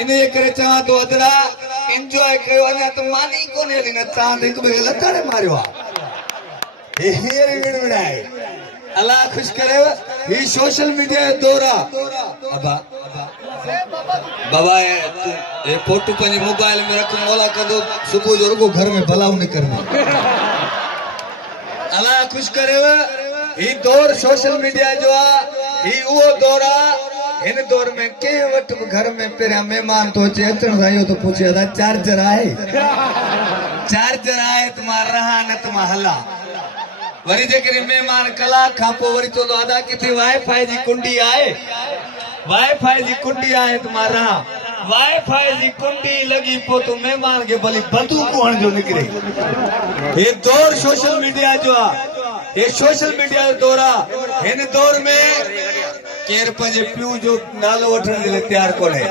इन्हें करे चाह तो अदरा एंजॉय कयो अना तो मानी कोने लेना चाह देख बे लताड़े मारियो हे रे विड़ाई अल्लाह खुश करे ये सोशल मीडिया दौरा अबा बाबा ये फोटो पंजे मोबाइल में रख मोला कर दो सुबह जो को घर में भलाव नहीं करना अल्लाह खुश करे ये दौर सोशल मीडिया जो आ ये वो दौरा इन दौर में के वट घर में पेरा मेहमान तो चे अचण थायो तो पूछे अदा चार्जर आए तुम्हारा रहा न तुम हला वरी जेकरे मेहमान कला खापो वरी तो अदा किथे वाईफाई जी कुंडी आए तुम्हारा वाईफाई जी कुंडी लगी पो तो मेहमान के भली बंदूक हण जो निकरे ये दौर सोशल मीडिया जो आ ये सोशल मीडिया जो दौरा इन दौर में केर पंजे प्यू जो नालो वठण जे तैयार कोने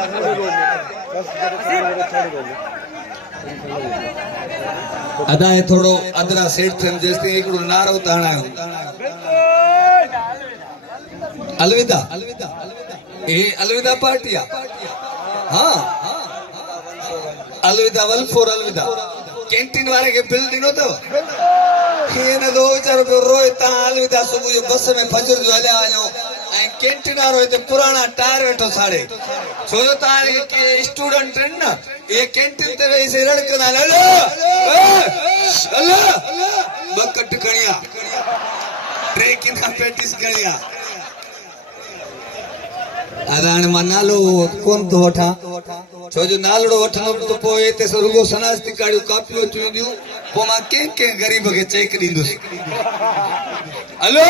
अदा है थोड़ो अदरा सेठ थन जेसते एकड़ो नारो ताणायो अलविदा ए अलविदा पार्टिया हां अलविदा वल फॉर अलविदा कैंटीन वाले के बिल दिनो तो ये न 2000 रुपए रोए ता अलविदा सुबह जो बस में फजर जो हले आयो ए कैंटीन वालो ते पुराना टायर वेठो साड़े छोजो तारे के स्टूडेंट न ये कैंटीन ते वैसे रड़कना हेलो हेलो बकट कणिया ट्रेकिन का प्रैक्टिस करिया अदान मनालो कोन तो वठा छोजो नालड़ो वठनो तो पोए ते रुगो सनास्ती काडियो कापियो चुंदियो पो मा के गरीब के चेक दींदुस हेलो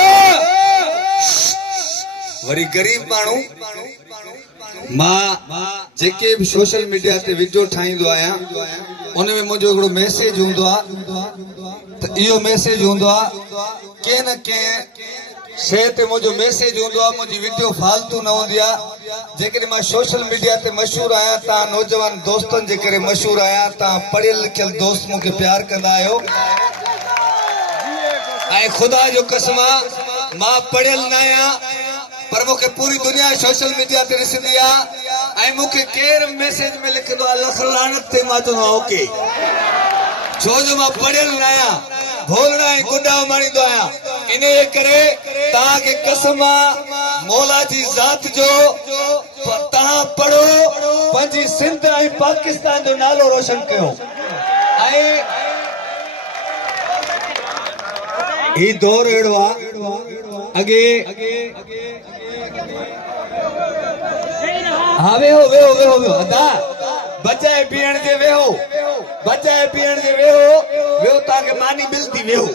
वरी गरीब मानू मां जेके भी सोशल मीडिया ते वीडियो ठाईंदो आया उन में मुजो एकड़ो मैसेज हुंदो आ त इयो मैसेज हुंदो आ के न के शे ते मुजो मैसेज हुंदो आ मुजी वीडियो फालतू न हुंदी आ जेकरे मां सोशल मीडिया ते मशहूर आया ता नौजवान दोस्तन जेकरे मशहूर आया ता पढ़ियल लिखियल दोस्त मुके प्यार कंदा आयो ऐ खुदा जो कसम मां पढ़ियल न आया पर मुखे पूरी दुनिया सोशल मीडिया ते ॾिसंदी आ ऐं मुखे केर मैसेज में लिखंदो आ लख लानत ते मां चवंदो ओके छो जो मां पढ़ियल न आहियां भोलड़ा ऐं गुॾा माणींदो आहियां इन करे तव्हांखे कसम मौला जी ज़ात जो तव्हां पढ़ो पंहिंजी सिंध ऐं पाकिस्तान जो नालो रोशन कयो ऐं ही दौर अहिड़ो आहे अॻे हाँ वेहो अदा बचाए पीअण जे वेहो ताके मानी मिलती वेहो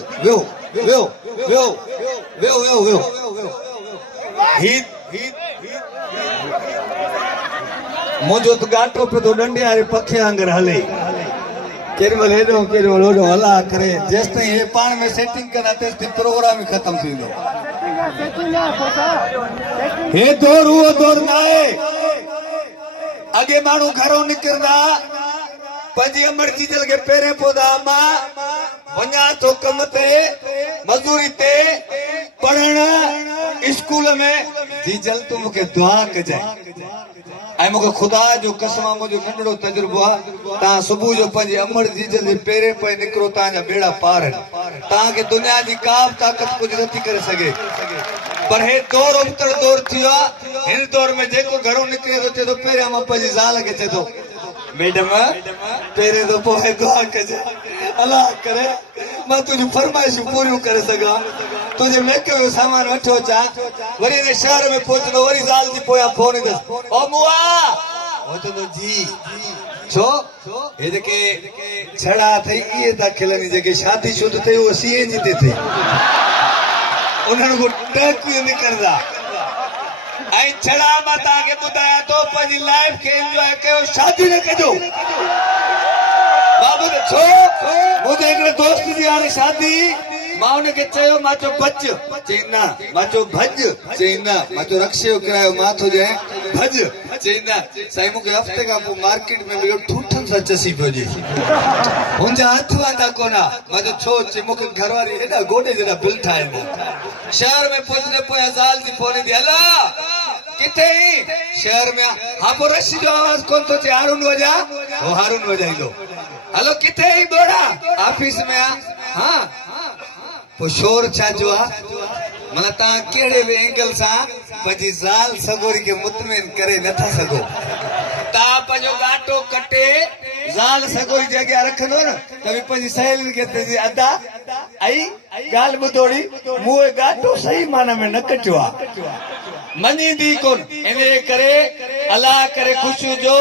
मुझो तो गाटो पे तो डंडे वाले पखे आंगर हले केरमल हेडो केरमल ओडो हला करे जेसताईं हे पाण में सेटिंग करा तेसताईं प्रोग्राम ही खत्म थींदो हे दौर उहो दौर न आहे अगे मानू घरों निकरदा पंजी अमर की जल के पेरे पौधा मां वञा तो कम ते मजदूरी ते पढ़ण स्कूल में जी जल तू मुके दुआ कजाए ऐं मुके खुदा जो कसम मुझो नंढड़ो तजुर्बो आ ता सुबह जो पंजी अमर जी जल के पेरे पे निकरो ता जा बेड़ा पार ता के दुनिया जी का ताकत कुछ नथी करे सके पर हे दौर उतर दौर थियो इन दौर में जेको घरों निकरे तो चे तो पेरे हम पंजी ज़ाल के चे तो मैडम पेरे तो पोए दुआ कजे अल्लाह करे मैं तुझी फरमाइश पूरी करे सगा तुझे मेकअप जो सामान वठो चा वरी ने शहर में पहुंचनो वरी ज़ाल जी पोया फोन दस ओ मुआ ओ तो जी छो ये जेके छड़ा थई ये ता खिलनी जेके शादी शुद्ध थई वो सीए जी ते थई उन्हनि को टक निकरदा ऐं छड़ा मां तव्हांखे ॿुधायां थो पंहिंजी लाइफ खे एंजॉय कयो शादी न कजो बाबू छो मुंहिंजे हिकिड़े दोस्त जी हाणे शादी मां उनखे चयो मां चयो बच चई न मां चयो भज चई न मां चयो रक्शे जो किरायो मां थो ॾियां भज चई न साईं मूंखे हफ़्ते खां पोइ मार्केट में ॿियो ठूठनि सां चसी पियो हुजे मुंहिंजा हथ वांदा कोन मां चयो छो चई मूंखे घरवारी हेॾा गोॾे जहिड़ा बिल ठाहिनि शहर में पहुचने पोयां ज़ाल जी फोन ईंदी अला किथे शहर में हाँ पो रशी जो आवाज कौन तो चे हारून वजा वो हारून वजाई दो हलो किथे ही बोड़ा ऑफिस में हाँ पो शोर छा जो आ मला ता केड़े भी एंगल सा पजी जाल सगोरी के मुतमिन करे नथा सगो ता पजो गाटो कटे जाल सगोरी जगह रखंदो न तभी पजी सहेलिन के तेजी अदा आई गाल बुदोड़ी मुए गाटो सही माना में न कटवा मनी दी कोन इने करे अल्लाह करे खुश जो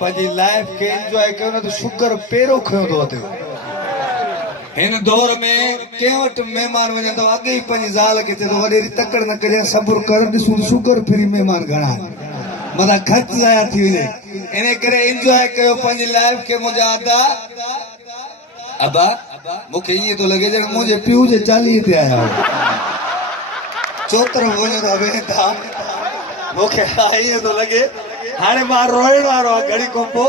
पजी लाइफ के एंजॉय कयो न तो शुक्र पेरो खयो दो ते इन दौर में केवट मेहमान वने तो आगे ही पंज जाल के तो वडे तकड़ न करे सब्र कर दिसु शुगर फ्री मेहमान घणा मदा खर्च जाया थी वने इने करे एंजॉय कयो पंज लाइफ के मुजादा अबा मुखे ये तो लगे जण मुझे पीऊ जे 40 ते आया चोतर वने तो अबे था मुखे ये तो लगे हाने मार रोइण वारो घड़ी को पो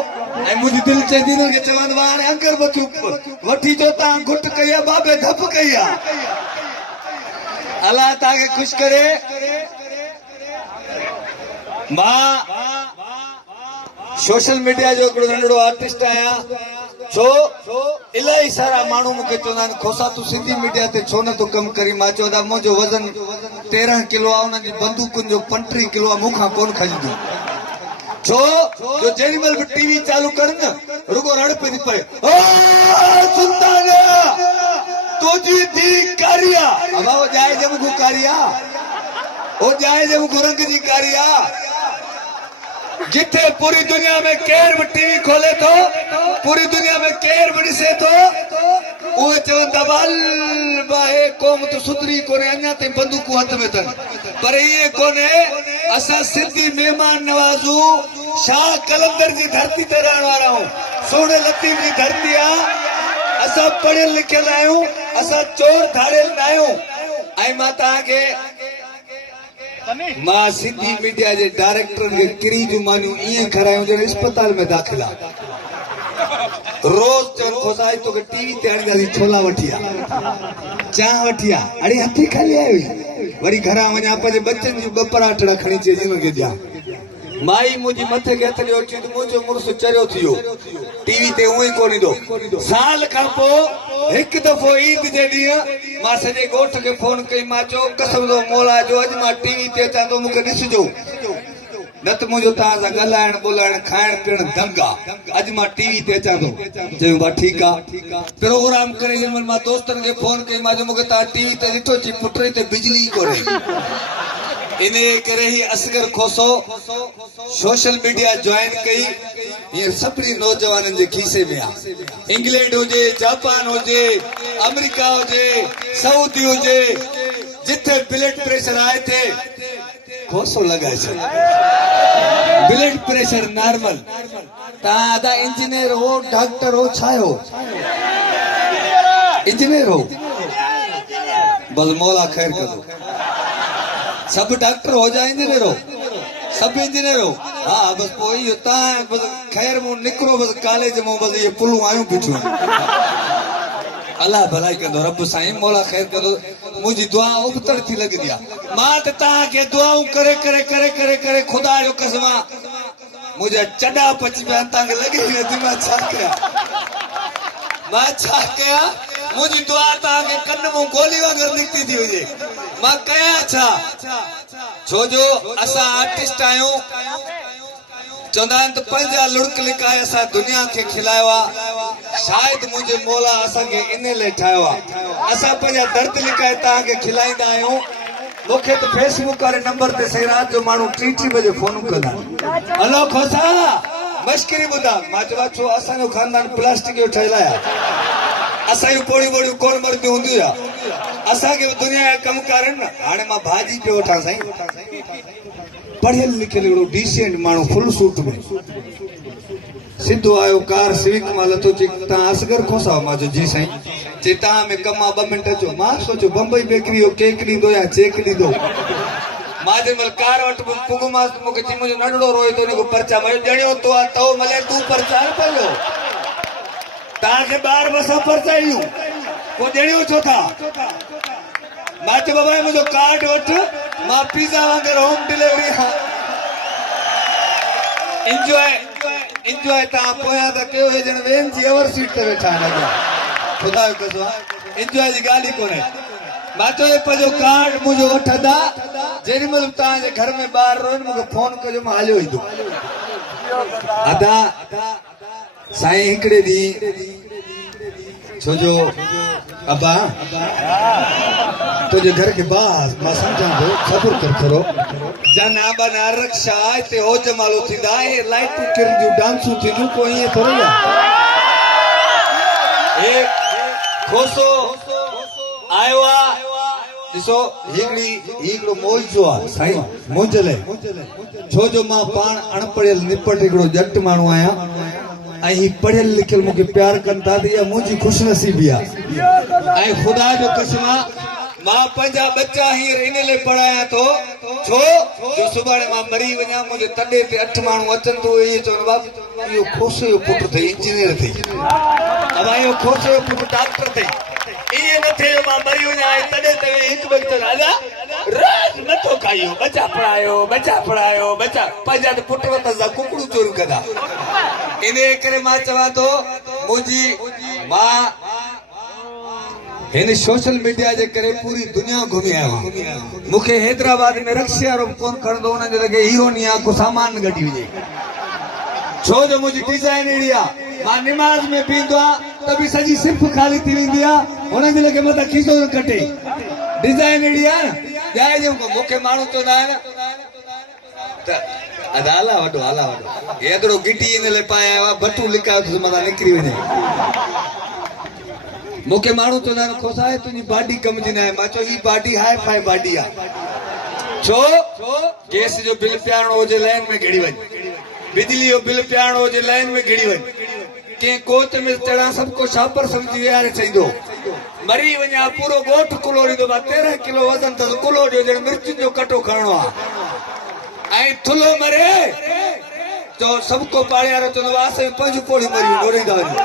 ऐ मुझे दिल चे दिन के चवंद वाने अंकर बचू वठी जो ता गुट कया बाबे धप कया अल्लाह ताके खुश करे मां सोशल मीडिया जो एकड़ो नंढड़ो आर्टिस्ट आया छो इलाही सारा माण्हू मूंखे चवंदा आहिनि खोसा तूं सिंधी मीडिया ते छो नथो कमु करी मां चयो दा मुंहिंजो वज़न 13 किलो आहे उन्हनि जी बंदूकुनि जो 35 किलो आहे मूंखां कोन खजंदी छो जो जेॾीमहिल बि टीवी चालू कर न रुगो रड़ पे पए सुल्तान तुझी दी कारिया अब वो जाए जब को कारिया वो जाए जब को रंग जी कारिया जिथे पूरी दुनिया में केर भी टीवी खोले तो पूरी दुनिया में केर भी ॾिसे तो वो चवंदा बल बाहे कौम तो सुधरी कोने अञा ते बंदूकूं हथ में अथनि पर ये कोने असां सिंधी मेहमान नवाज़ू शाह कलंदर जी धरती ते रहण वारा आहियूं सोने लतीफ जी धरती आहे असां पढ़ियल लिखियल आहियूं असां चोर धाड़ियल न आहियूं ऐं मां तव्हांखे मां सिंधी मीडिया जे डायरेक्टर के किरी जुमानियूं ईअं खरायूं ॼण अस्पताल में दाख़िल आहे रोज चन खोसाई तो के टीवी ते आणींदासीं छोला वठी आ चाह वठी आ अड़े हथी खाली आई वरी घरा वञा पंहिंजे बच्चनि जी ॿ पराठड़ा खणी अचे जिन खे ॾियां माई मुंहिंजी मथे खे हथ ॾियो चई मुंहिंजो मुड़ुस चरियो थियो टीवी ते उहो ई कोन ईंदो साल खां पोइ हिकु दफ़ो ईद जे ॾींहुं मां सॼे ॻोठ खे फोन कई मां चयो कसम जो मौला जो अॼु मां टीवी ते अचां थो मूंखे ॾिसिजो न त मुंहिंजो तव्हां सां ॻाल्हाइण ॿोलाइण खाइण पीअण दंग आहे अॼु मां टीवी ते अचां थो चयो भाउ ठीकु आहे प्रोग्राम करे जंहिंमहिल मां दोस्तनि खे फोन कई मां चयो मूंखे तव्हां टीवी ते ॾिठो चई पुट ते बिजली कोन्हे इन करे ही Asghar Khoso social media join कई ये सभी नौजवाननि जे खीसे में आहे इंग्लैंड हुजे जापान हुजे अमेरिका हुजे सऊदी हुजे जिथे ब्लड प्रेशर आए थे खोसो लगाए छे blood pressure normal S engineer हो डॉक्टर हो छायो इंजीनियर हो बस मौला खैर करो सब डॉक्टर हो जाए इंजीनियर हो सब इंजीनियर हो हाँ बस कोई होता है बस खैर मुंह निकरो बस कॉलेज में बस ये पुलू आयूं पिछू अल्लाह भलाई कंदो रब साईं मौला खैर कंदो मुझी दुआ उबतड़ थी लग दिया मां त तहां के दुआऊं करे करे करे करे करे खुदा जो कसम मुझे चडा पची पे तां के लगी न मां छा कया मुझी दुआ तां के कन मु गोली वगर निकती थी हुजे मां कया छा छो जो असा आर्टिस्ट आयो चवंदा आहिनि त पंहिंजा लुड़क लिकाए असां दुनिया खे खिलायो आहे शायदि मुंहिंजे मौला असांखे इन लाइ ठाहियो आहे असां पंहिंजा दर्द लिकाए तव्हांखे खिलाईंदा आहियूं मूंखे त फेसबुक वारे नंबर ते सही राति जो माण्हू 3 बजे फोन कंदा हलो खोसा मश्करी ॿुधा मां चयो छो असांजो खानदान प्लास्टिक जो ठहियल आहे असांजूं पोड़ियूं ॿोड़ियूं कोन मरदियूं हूंदियूं आहे असांखे बि दुनिया जा कमकार आहिनि न हाणे मां भाॼी पियो वठां साईं पढ़ियल लिखियल हिकिड़ो डिसेंट माण्हू फुल सूट में सिधो आयो कार सिविक मां लथो चई तव्हां असगर खोसा मां चयो जी साईं चई तव्हां में कम आहे 2 मिंट अचो मां सोचियो बम्बई बेकरी जो केक ॾींदो या चेक ॾींदो मां जंहिंमहिल कार वटि पुगमांसि मूंखे चई मुंहिंजो नंढड़ो रोए थो हुनखे पर्चा मां ॼणियो तो आहे तो भले तूं पर्चा न पियो तव्हांखे ॿार बसां पर्चायूं पोइ ॼणियो छो था मां चयो बाबा मुंहिंजो कार्ड वठि मां पिज़्ज़ा वांगर होम डिलीवरी इंजॉय तव्हां पोयां त कयो हे ॼण वेन जी एवर सीट ते वेठा आहिनि ख़ुदा जो कसम इंजॉय जी ॻाल्हि ई कोन्हे मां चयो पंहिंजो कार्ड मुंहिंजो वठंदा जेॾी महिल तव्हांजे घर में ॿार रोइन मूंखे फोन कजो मां हलियो ईंदो अदा साईं हिकिड़े ॾींहुं छो जो अबा तुंहिंजे घर के बास मां सम्झां थो ख़बर कर थोरो जन आबा ना रक्षा हिते होज मालो थींदा हे लाइटूं किरंदियूं डांसूं थींदियूं कोई ईअं थोरो आहे खोसो आयो आहे ॾिसो हिकिड़ो मौजो आहे साईं मुंहिंजे लाइ छो जो मां पाण अणपढ़ियल निपट हिकिड़ो ॼट माण्हू आहियां ऐं ही पढ़ियल लिखियल मूंखे प्यार कनि था त इहा मुंहिंजी ख़ुशनसीबी आहे ऐं ख़ुदा जो कसम आहे मां पंहिंजा बच्चा हींअर इन लाइ पढ़ायां थो छो जो सुभाणे मां मरी वञा मुंहिंजे तॾे ते 8 माण्हू अचनि थो इहे चवनि बाबू इहो खोसे जो पुटु अथई इंजीनियर अथई अबा इहो खोसे जो पुटु डॉक्टर अथई इहे न थिए मां मरी वञा ऐं तॾहिं त हिकु वक़्तु राजा रोज़ नथो खाइयो बचा पढ़ायो बचा पंहिंजा त पुट वरिता कुकड़ू चोरियूं कंदा इन करे मां चवां थो मुंहिंजी मां हिन सोशल मीडिया जे करे पूरी दुनिया घुमी आयो आहियां मूंखे हैदराबाद में रक्शे वारो कोन खणंदो हुनजे लॻे इहो नी आहे को सामान गॾी विझे छो जो मुंहिंजी डिज़ाइन अहिड़ी आहे मां निमाज़ में बीहंदो आहियां त बि सॼी सिर्फ़ ख़ाली थी वेंदी आहे हुनजे लॻे मथां खीसो न कटे डिज़ाइन अहिड़ी आहे न जाए जो मूंखे माण्हू चवंदा आहिनि त आला वॾो हेतिरो गिटी इन लाइ पाया आहे बटू लिकायो त मथां निकिरी वञे मूंखे माण्हू चवंदा आहिनि खोसा तुंहिंजी बॉडी कम जी न आहे मां चयो ही बॉडी हाई फाई बॉडी आहे छो गैस जो बिल पियारणो हुजे लाइन में घिड़ी वञ बिजली जो बिल पियारणो हुजे लाइन में घिड़ी वञ कंहिं कोच में चढ़ा सभु को छापर सम्झी विहारे चईंदो मरी वञा पूरो ॻोठ कुलो ॾींदो मां 13 किलो वज़न अथसि कुलो ॾियो ॼण मिर्चुनि जो कटो खणणो आहे ऐं थुलो मरे तो सभु को पाड़े वारो चवंदो आहे असां 5 पोड़ी मरियूं डोड़ींदा वञूं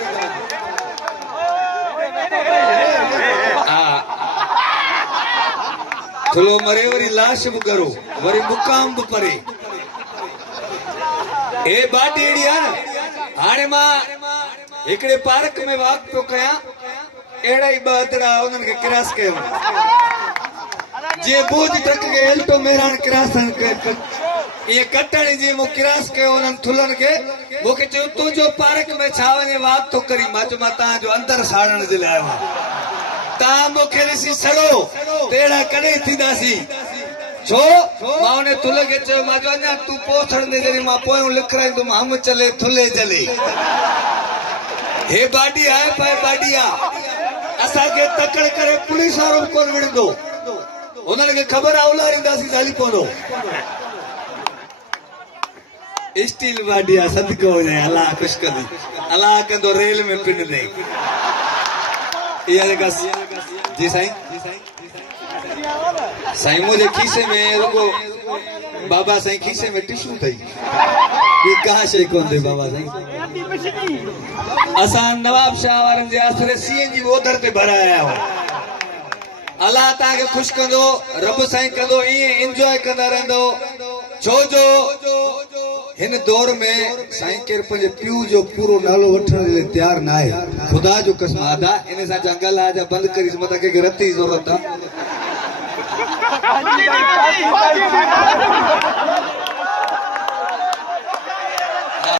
थुलो मरे वरी लाश बि करो वरी मुकाम बि परे ए बाटी अहिड़ी आहे न हाणे मां हिकिड़े पार्क में वॉक पियो कयां अहिड़ा ई 2 अदड़ा उन्हनि खे क्रॉस कयो जीअं भूज ट्रक खे एल्टो मेरान क्रॉस इहे कटण जीअं मूं क्रॉस कयो उन्हनि थुलनि खे मूंखे चयो तुंहिंजो पार्क में छा वञे वॉक थो करी मां चयो मां तव्हांजो अंदरि साड़ण जे लाइ आयो आहियां तव्हां मूंखे ॾिसी सड़ो तहिड़ा कॾहिं थींदासीं छो मां उन थुल खे चयो मां चयो अञा तूं पोथण दे जॾहिं मां पोयों लिखाईंदुमि हम चले थुले जले हे बाडी आहे पाए बाडी आहे असांखे तकड़ करे पुलिस वारो बि कोन विढ़ंदो उन्हनि खे ख़बर आहे उलारींदासीं हली पवंदो स्टील बाडी आहे सदको हुजे अलाह ख़ुशि कंदी अलाह कंदो रेल में पिन ॾे इहा जेका जी साईं साईं मुंहिंजे खीसे में रुगो बाबा साईं खीसे में टिशू अथई ॿी का शइ कोन अथई बाबा साईं असां नवाब शाह वारनि जे आसरे सीएन जी ओधर ते भराया आहियूं अलाह तव्हांखे ख़ुशि कंदो रब साईं कंदो ईअं इंजॉय कंदा रहंदो छो जो हिन दौर में साईं केरु पंहिंजे पीउ जो पूरो नालो वठण जे लाइ तयारु न आहे ख़ुदा जो कसम आदा इन सां जंगल आहे जा बंदि करीस मथां कंहिंखे रत जी ज़रूरत आहे